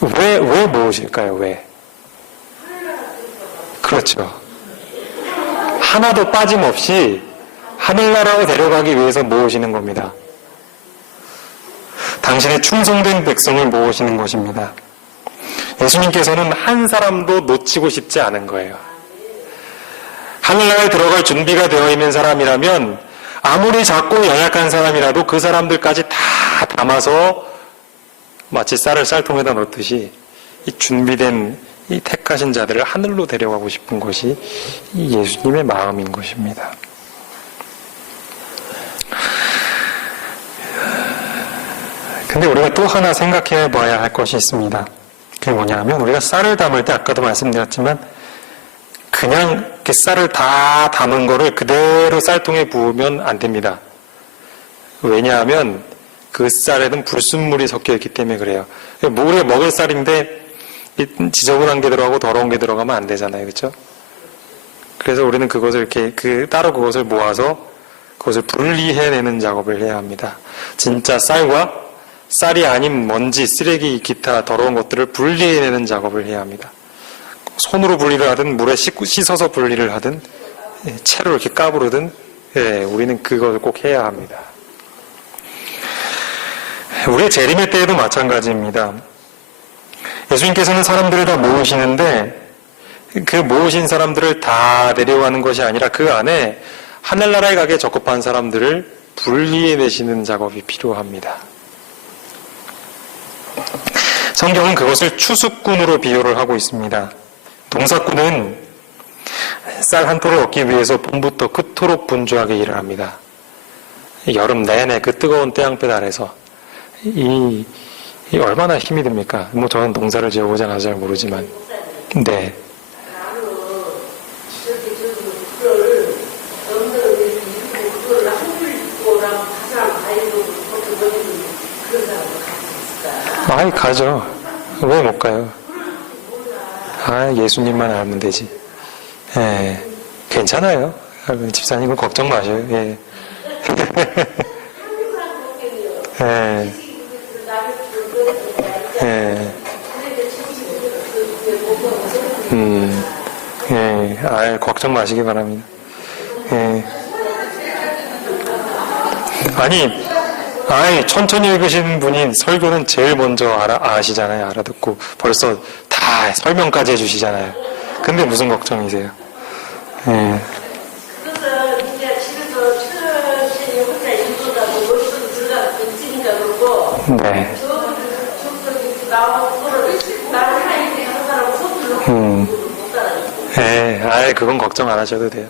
왜 모으실까요? 왜? 그렇죠. 하나도 빠짐없이 하늘나라로 데려가기 위해서 모으시는 겁니다. 당신의 충성된 백성을 모으시는 것입니다. 예수님께서는 한 사람도 놓치고 싶지 않은 거예요. 하늘나라에 들어갈 준비가 되어 있는 사람이라면 아무리 작고 연약한 사람이라도 그 사람들까지 다 담아서 마치 쌀을 쌀통에다 넣듯이 이 준비된 이 택하신 자들을 하늘로 데려가고 싶은 것이 이 예수님의 마음인 것입니다. 근데 우리가 또 하나 생각해 봐야 할 것이 있습니다. 그게 뭐냐면 우리가 쌀을 담을 때 아까도 말씀드렸지만 그냥 이렇게 쌀을 다 담은 거를 그대로 쌀통에 부으면 안 됩니다. 왜냐하면 그 쌀에는 불순물이 섞여 있기 때문에 그래요. 우리가 먹을 쌀인데 지저분한 게 들어가고 더러운 게 들어가면 안 되잖아요. 그렇죠? 그래서 우리는 그것을 이렇게 따로 그것을 모아서 그것을 분리해내는 작업을 해야 합니다. 진짜 쌀과 쌀이 아닌 먼지, 쓰레기, 기타 더러운 것들을 분리해내는 작업을 해야 합니다. 손으로 분리를 하든 물에 씻어서 분리를 하든 채로 이렇게 까부르든 우리는 그것을 꼭 해야 합니다. 우리의 재림의 때에도 마찬가지입니다. 예수님께서는 사람들을 다 모으시는데 그 모으신 사람들을 다 데려가는 것이 아니라 그 안에 하늘나라에 가기에 적합한 사람들을 분리해내시는 작업이 필요합니다. 성경은 그것을 추수꾼으로 비유를 하고 있습니다. 동사꾼은 쌀 한 톨을 얻기 위해서 봄부터 끝토록 분주하게 일을 합니다. 여름 내내 그 뜨거운 태양볕 아래서 이 얼마나 힘이 듭니까? 뭐 저는 농사를 지어보지 않아서 잘 모르지만 네. 아이 가죠. 왜 못 가요? 아 예수님만 알면 되지. 예, 괜찮아요. 집사님은 걱정 마셔요. 예. 예. 예. 예. 아 걱정 마시기 바랍니다. 예. 아니, 천천히 읽으시는 분이 설교는 제일 먼저 아시잖아요. 알아듣고 벌써 다 설명까지 해주시잖아요. 근데 무슨 걱정이세요? 예. 그것은 이제 집에서 처음에 혼자 읽어가고 머릿속에 들어가서 찍으니까 그러고 네. 저기 나오고 나를 하이게 하는 사람은 손들로 못 따라가고 예, 아예 그건 걱정 안 하셔도 돼요.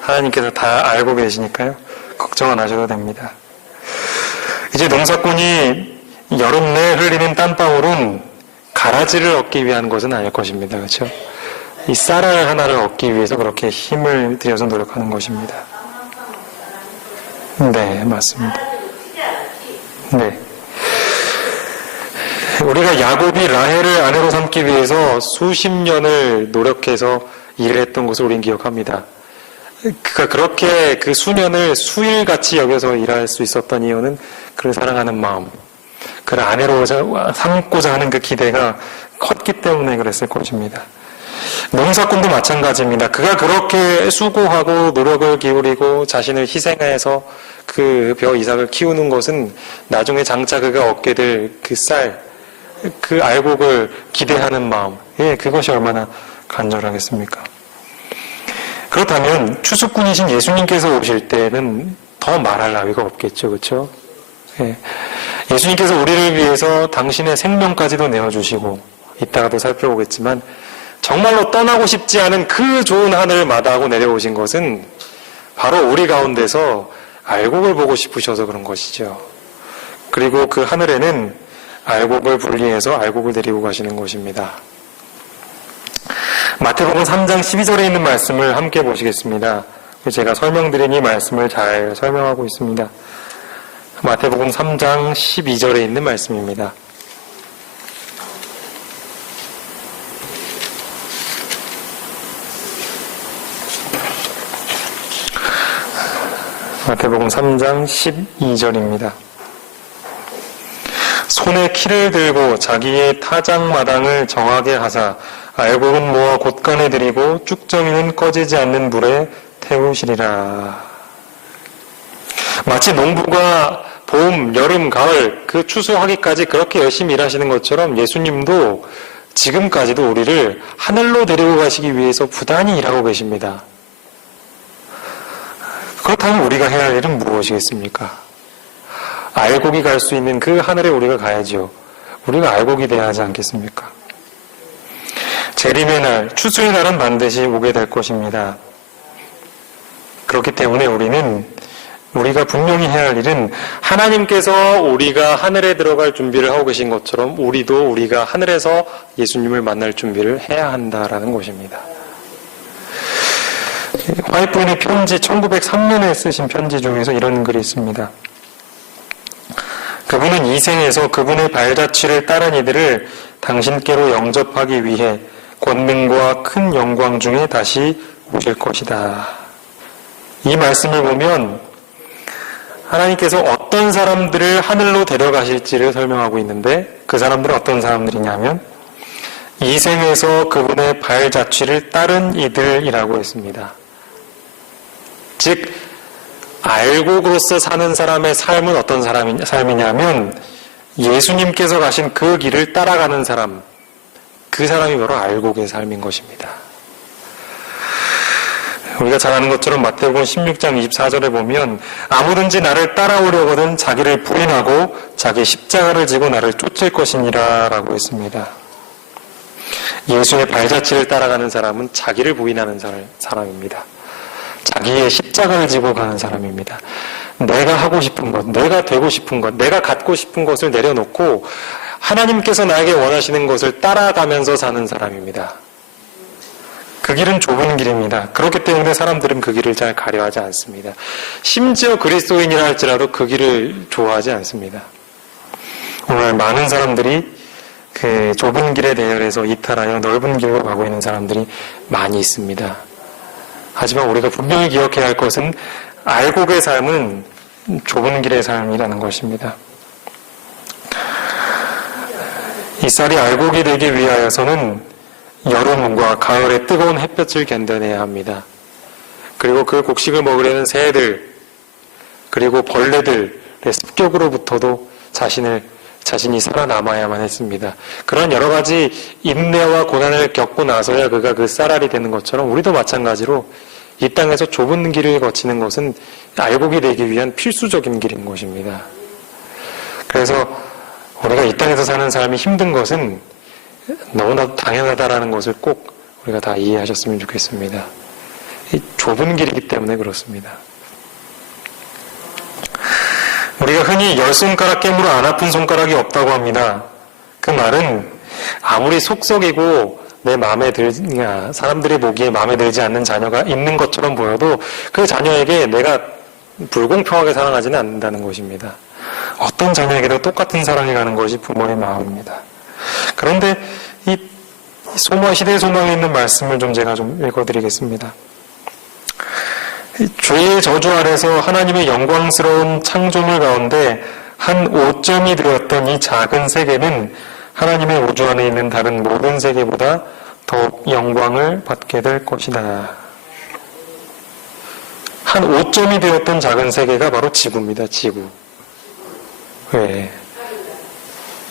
하나님께서 다 알고 계시니까요. 걱정 안 하셔도 됩니다. 이제 농사꾼이 여름 내에 흘리는 땀방울은 가라지를 얻기 위한 것은 아닐 것입니다. 그렇죠? 이 쌀알 하나를 얻기 위해서 그렇게 힘을 들여서 노력하는 것입니다. 네, 맞습니다. 네. 우리가 야곱이 라헬을 아내로 삼기 위해서 수십 년을 노력해서 일을 했던 것을 우리는 기억합니다. 그가 그렇게 그 수년을 수일같이 여겨서 일할 수 있었던 이유는 그를 사랑하는 마음, 그를 아내로 삼고자 하는 그 기대가 컸기 때문에 그랬을 것입니다. 농사꾼도 마찬가지입니다. 그가 그렇게 수고하고 노력을 기울이고 자신을 희생해서 그 벼 이삭을 키우는 것은 나중에 장차 그가 얻게 될 그 쌀, 그 알곡을 기대하는 마음, 예, 그것이 얼마나 간절하겠습니까? 그렇다면 추수꾼이신 예수님께서 오실 때는 더 말할 나위가 없겠죠, 그렇죠? 예. 예수님께서 우리를 위해서 당신의 생명까지도 내어주시고 이따가도 살펴보겠지만 정말로 떠나고 싶지 않은 그 좋은 하늘을 마다하고 내려오신 것은 바로 우리 가운데서 알곡을 보고 싶으셔서 그런 것이죠. 그리고 그 하늘에는 알곡을 분리해서 알곡을 데리고 가시는 것입니다. 마태복음 3장 12절에 있는 말씀을 함께 보시겠습니다. 제가 설명드린 이 말씀을 잘 설명하고 있습니다. 마태복음 3장 12절에 있는 말씀입니다. 마태복음 3장 12절입니다. 손에 키를 들고 자기의 타작마당을 정하게 하사 알곡은 모아 곳간에 들이고 쭉정이는 꺼지지 않는 물에 태우시리라. 마치 농부가 봄, 여름, 가을 그 추수하기까지 그렇게 열심히 일하시는 것처럼 예수님도 지금까지도 우리를 하늘로 데리고 가시기 위해서 부단히 일하고 계십니다. 그렇다면 우리가 해야 할 일은 무엇이겠습니까? 알곡이 갈 수 있는 그 하늘에 우리가 가야죠. 우리가 알곡이 돼야 하지 않겠습니까? 재림의 날, 추수의 날은 반드시 오게 될 것입니다. 그렇기 때문에 우리가 분명히 해야 할 일은 하나님께서 우리가 하늘에 들어갈 준비를 하고 계신 것처럼 우리가 하늘에서 예수님을 만날 준비를 해야 한다라는 것입니다. 화이트인의 편지 1903년에 쓰신 편지 중에서 이런 글이 있습니다. 그분은 이 생에서 그분의 발자취를 따른 이들을 당신께로 영접하기 위해 권능과 큰 영광 중에 다시 오실 것이다. 이 말씀을 보면 하나님께서 어떤 사람들을 하늘로 데려가실지를 설명하고 있는데 그 사람들은 어떤 사람들이냐면 이 생에서 그분의 발자취를 따른 이들이라고 했습니다. 즉 알곡으로서 사는 사람의 삶은 어떤 삶이냐면 예수님께서 가신 그 길을 따라가는 사람, 그 사람이 바로 알곡의 삶인 것입니다. 우리가 잘 아는 것처럼 마태복음 16장 24절에 보면 아무든지 나를 따라오려거든 자기를 부인하고 자기 십자가를 지고 나를 쫓을 것이니라 라고 했습니다. 예수의 발자취를 따라가는 사람은 자기를 부인하는 사람입니다. 자기의 십자가를 지고 가는 사람입니다. 내가 하고 싶은 것, 내가 되고 싶은 것, 내가 갖고 싶은 것을 내려놓고 하나님께서 나에게 원하시는 것을 따라가면서 사는 사람입니다. 그 길은 좁은 길입니다. 그렇기 때문에 사람들은 그 길을 잘 가려하지 않습니다. 심지어 그리스도인이라 할지라도 그 길을 좋아하지 않습니다. 오늘 많은 사람들이 그 좁은 길에 대열해서 이탈하여 넓은 길로 가고 있는 사람들이 많이 있습니다. 하지만 우리가 분명히 기억해야 할 것은 알곡의 삶은 좁은 길의 삶이라는 것입니다. 이 쌀이 알곡이 되기 위하여서는 여름과 가을의 뜨거운 햇볕을 견뎌내야 합니다. 그리고 그 곡식을 먹으려는 새들, 그리고 벌레들의 습격으로부터도 자신이 살아남아야만 했습니다. 그런 여러 가지 인내와 고난을 겪고 나서야 그가 그 쌀알이 되는 것처럼 우리도 마찬가지로 이 땅에서 좁은 길을 거치는 것은 알곡이 되기 위한 필수적인 길인 것입니다. 그래서 우리가 이 땅에서 사는 삶이 힘든 것은 너무나도 당연하다라는 것을 꼭 우리가 다 이해하셨으면 좋겠습니다. 이 좁은 길이기 때문에 그렇습니다. 우리가 흔히 10손가락 깨물어 안 아픈 손가락이 없다고 합니다. 그 말은 아무리 속썩이고 내 마음에 사람들이 보기에 마음에 들지 않는 자녀가 있는 것처럼 보여도 그 자녀에게 내가 불공평하게 사랑하지는 않는다는 것입니다. 어떤 자녀에게도 똑같은 사랑이 가는 것이 부모의 마음입니다. 그런데 이 시대의 소망에 있는 말씀을 제가 읽어드리겠습니다. 죄의 저주 아래서 하나님의 영광스러운 창조물 가운데 한 오점이 되었던 이 작은 세계는 하나님의 우주 안에 있는 다른 모든 세계보다 더욱 영광을 받게 될 것이다. 한 오점이 되었던 작은 세계가 바로 지구입니다. 지구. 왜?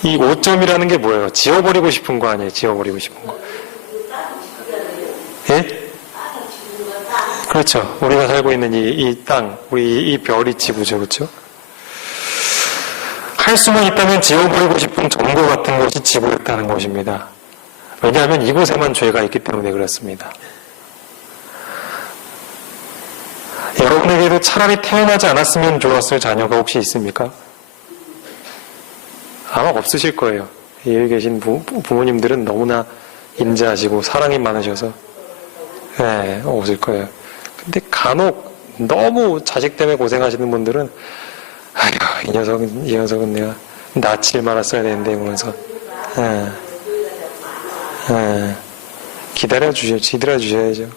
이 오점이라는 게 뭐예요? 지워버리고 싶은 거 아니에요? 지워버리고 싶은 거. 예? 그렇죠. 우리가 살고 있는 이 땅, 우리 이 별이 지구죠. 그렇죠? 할 수만 있다면 지워버리고 싶은 전부 같은 것이 지구였다는 것입니다. 왜냐하면 이곳에만 죄가 있기 때문에 그렇습니다. 여러분에게도 차라리 태어나지 않았으면 좋았을 자녀가 혹시 있습니까? 아마 없으실 거예요. 여기 계신 부모님들은 너무나 인자하시고 사랑이 많으셔서 없을 거예요. 근데 간혹 너무 자식 때문에 고생하시는 분들은 아휴 이 녀석은 내가 낯을 말았어야 되는데 이러면서 기다려 주셔야죠.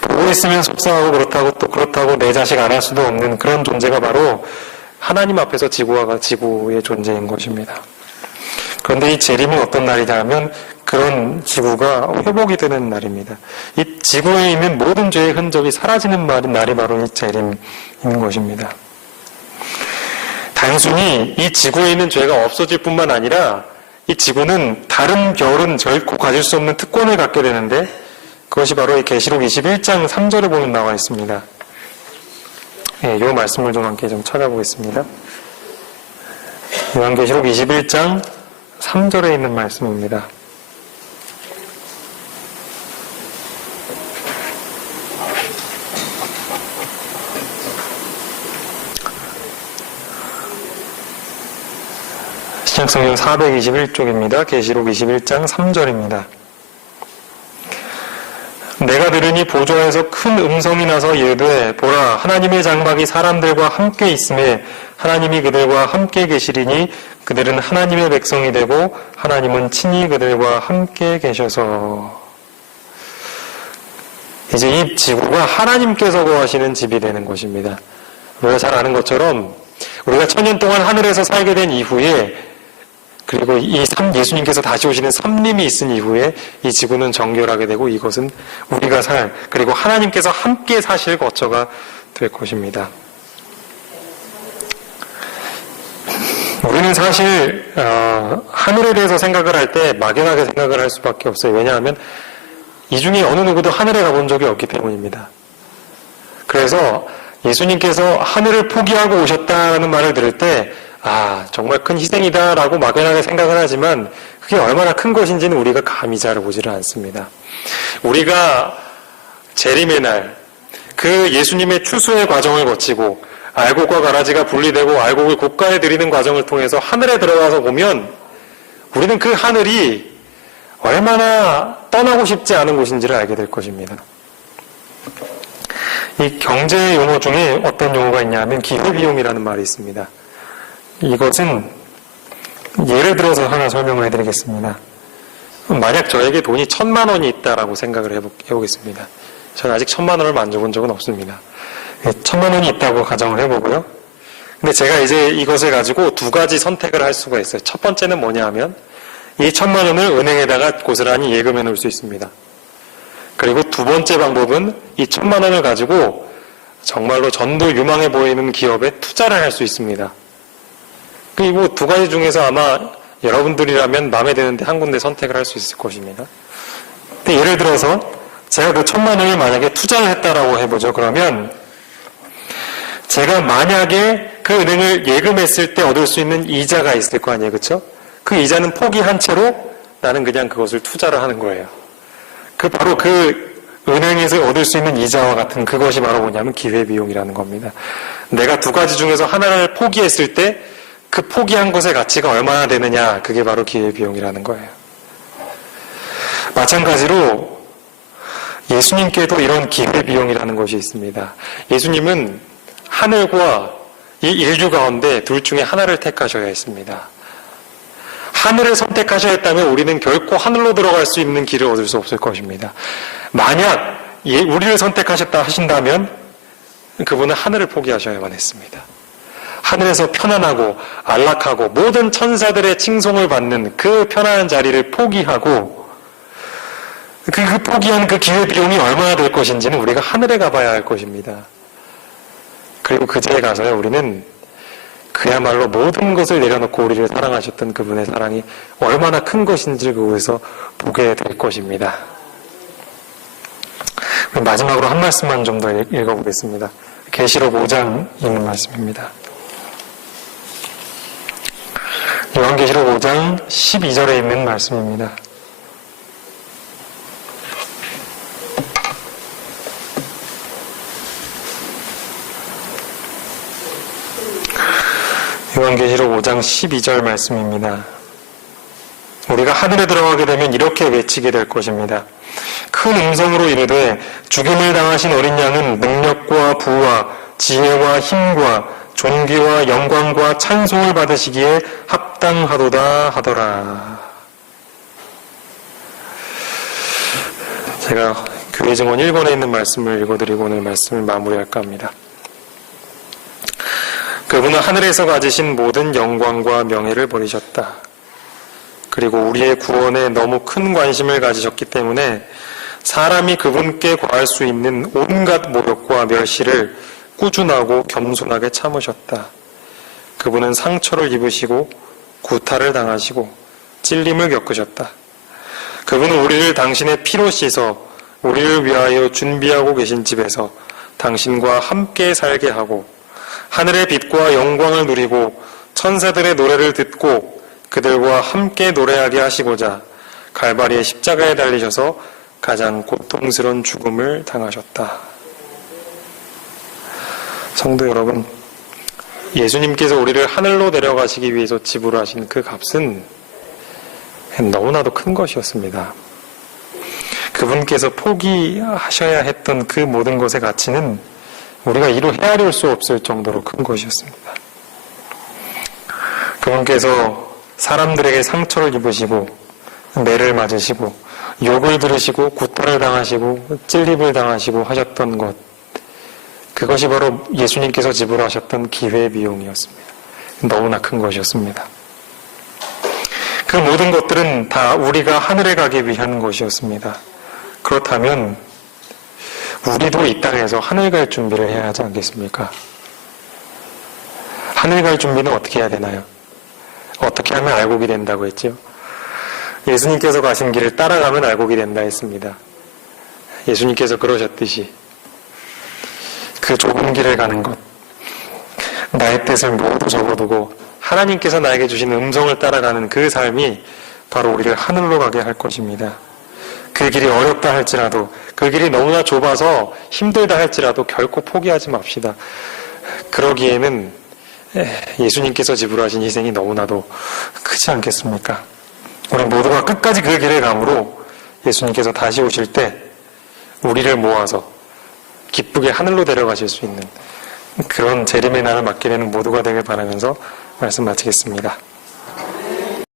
보고 있으면 속상하고 그렇다고 내 자식 안 할 수도 없는 그런 존재가 바로 하나님 앞에서 지구의 존재인 것입니다. 그런데 이 재림은 어떤 날이냐면 그런 지구가 회복이 되는 날입니다. 이 지구에 있는 모든 죄의 흔적이 사라지는 날이 바로 이 재림인 것입니다. 단순히 이 지구에 있는 죄가 없어질 뿐만 아니라 이 지구는 다른 별은 결코 가질 수 없는 특권을 갖게 되는데 그것이 바로 이 계시록 21장 3절에 보면 나와 있습니다. 이 말씀을 함께 찾아보겠습니다. 요한계시록 21장 3절에 있는 말씀입니다. 신약성경 421쪽입니다. 계시록 21장 3절입니다. 내가 들으니 보좌에서 큰 음성이 나서 이르되 보라 하나님의 장막이 사람들과 함께 있음에 하나님이 그들과 함께 계시리니 그들은 하나님의 백성이 되고 하나님은 친히 그들과 함께 계셔서 이제 이 지구가 하나님께서 거하시는 집이 되는 것입니다. 우리가 잘 아는 것처럼 우리가 천년 동안 하늘에서 살게 된 이후에 그리고 예수님께서 다시 오시는 삼림이 있은 이후에 이 지구는 정결하게 되고 이것은 우리가 그리고 하나님께서 함께 사실 거처가 될 것입니다. 우리는 사실 하늘에 대해서 생각을 할 때 막연하게 생각을 할 수밖에 없어요. 왜냐하면 이 중에 어느 누구도 하늘에 가본 적이 없기 때문입니다. 그래서 예수님께서 하늘을 포기하고 오셨다는 말을 들을 때 정말 큰 희생이다라고 막연하게 생각을 하지만 그게 얼마나 큰 것인지는 우리가 감히 잘 보지를 않습니다. 우리가 재림의 날, 그 예수님의 추수의 과정을 거치고 알곡과 가라지가 분리되고 알곡을 곡간에 들이는 과정을 통해서 하늘에 들어가서 보면 우리는 그 하늘이 얼마나 떠나고 싶지 않은 곳인지를 알게 될 것입니다. 이 경제 용어 중에 어떤 용어가 있냐면 기회비용이라는 말이 있습니다. 이것은 예를 들어서 하나 설명을 해드리겠습니다. 만약 저에게 돈이 1,000만 원이 있다라고 생각을 해보겠습니다. 저는 아직 1,000만 원을 만져본 적은 없습니다. 1,000만 원이 있다고 가정을 해보고요. 근데 제가 이제 이것을 가지고 두 가지 선택을 할 수가 있어요. 첫 번째는 뭐냐 하면 이 1,000만 원을 은행에다가 고스란히 예금해 놓을 수 있습니다. 그리고 두 번째 방법은 이 1,000만 원을 가지고 정말로 전도 유망해 보이는 기업에 투자를 할 수 있습니다. 그리고 두 가지 중에서 아마 여러분들이라면 마음에 드는데 한 군데 선택을 할 수 있을 것입니다. 근데 예를 들어서 제가 그 1,000만 원을 만약에 투자를 했다라고 해보죠. 그러면 제가 만약에 그 은행을 예금했을 때 얻을 수 있는 이자가 있을 거 아니에요. 그렇죠? 그 이자는 포기한 채로 나는 그냥 그것을 투자를 하는 거예요. 바로 그 은행에서 얻을 수 있는 이자와 같은 그것이 바로 뭐냐면 기회비용이라는 겁니다. 내가 두 가지 중에서 하나를 포기했을 때 그 포기한 것의 가치가 얼마나 되느냐, 그게 바로 기회비용이라는 거예요. 마찬가지로 예수님께도 이런 기회비용이라는 것이 있습니다. 예수님은 하늘과 이 인류 가운데 둘 중에 하나를 택하셔야 했습니다. 하늘을 선택하셔야 했다면 우리는 결코 하늘로 들어갈 수 있는 길을 얻을 수 없을 것입니다. 만약 우리를 선택하셨다 하신다면 그분은 하늘을 포기하셔야만 했습니다. 하늘에서 편안하고 안락하고 모든 천사들의 칭송을 받는 그 편안한 자리를 포기하고 그 포기한 그 기회비용이 얼마나 될 것인지는 우리가 하늘에 가봐야 할 것입니다. 그리고 그 자리에 가서요, 우리는 그야말로 모든 것을 내려놓고 우리를 사랑하셨던 그분의 사랑이 얼마나 큰 것인지를 그곳에서 보게 될 것입니다. 마지막으로 한 말씀만 좀 더 읽어보겠습니다. 계시록 5장 있는 말씀입니다. 요한계시록 5장 12절에 있는 말씀입니다. 요한계시록 5장 12절 말씀입니다. 우리가 하늘에 들어가게 되면 이렇게 외치게 될 것입니다. 큰 음성으로 이르되 죽임을 당하신 어린 양은 능력과 부와 지혜와 힘과 존귀와 영광과 찬송을 받으시기에 합당하도다 하더라. 제가 교회 증언 1권에 있는 말씀을 읽어드리고 오늘 말씀을 마무리할까 합니다. 그분은 하늘에서 가지신 모든 영광과 명예를 버리셨다. 그리고 우리의 구원에 너무 큰 관심을 가지셨기 때문에 사람이 그분께 구할 수 있는 온갖 모욕과 멸시를 꾸준하고 겸손하게 참으셨다. 그분은 상처를 입으시고 구타를 당하시고 찔림을 겪으셨다. 그분은 우리를 당신의 피로 씻어 우리를 위하여 준비하고 계신 집에서 당신과 함께 살게 하고 하늘의 빛과 영광을 누리고 천사들의 노래를 듣고 그들과 함께 노래하게 하시고자 갈바리의 십자가에 달리셔서 가장 고통스러운 죽음을 당하셨다. 성도 여러분, 예수님께서 우리를 하늘로 데려가시기 위해서 지불하신 그 값은 너무나도 큰 것이었습니다. 그분께서 포기하셔야 했던 그 모든 것의 가치는 우리가 이루 헤아릴 수 없을 정도로 큰 것이었습니다. 그분께서 사람들에게 상처를 입으시고 매를 맞으시고 욕을 들으시고 구타를 당하시고 찔림을 당하시고 하셨던 것, 그것이 바로 예수님께서 지불하셨던 기회비용이었습니다. 너무나 큰 것이었습니다. 그 모든 것들은 다 우리가 하늘에 가기 위한 것이었습니다. 그렇다면 우리도 이 땅에서 하늘 갈 준비를 해야 하지 않겠습니까? 하늘 갈 준비는 어떻게 해야 되나요? 어떻게 하면 알곡이 된다고 했죠? 예수님께서 가신 길을 따라가면 알곡이 된다 했습니다. 예수님께서 그러셨듯이 그 좁은 길을 가는 것, 나의 뜻을 모두 접어두고 하나님께서 나에게 주신 음성을 따라가는 그 삶이 바로 우리를 하늘로 가게 할 것입니다. 그 길이 어렵다 할지라도, 그 길이 너무나 좁아서 힘들다 할지라도 결코 포기하지 맙시다. 그러기에는 예수님께서 지불하신 희생이 너무나도 크지 않겠습니까? 우리 모두가 끝까지 그 길을 감으로 예수님께서 다시 오실 때 우리를 모아서 기쁘게 하늘로 데려가실 수 있는 그런 재림의 날을 맞게 되는 모두가 되길 바라면서 말씀 마치겠습니다.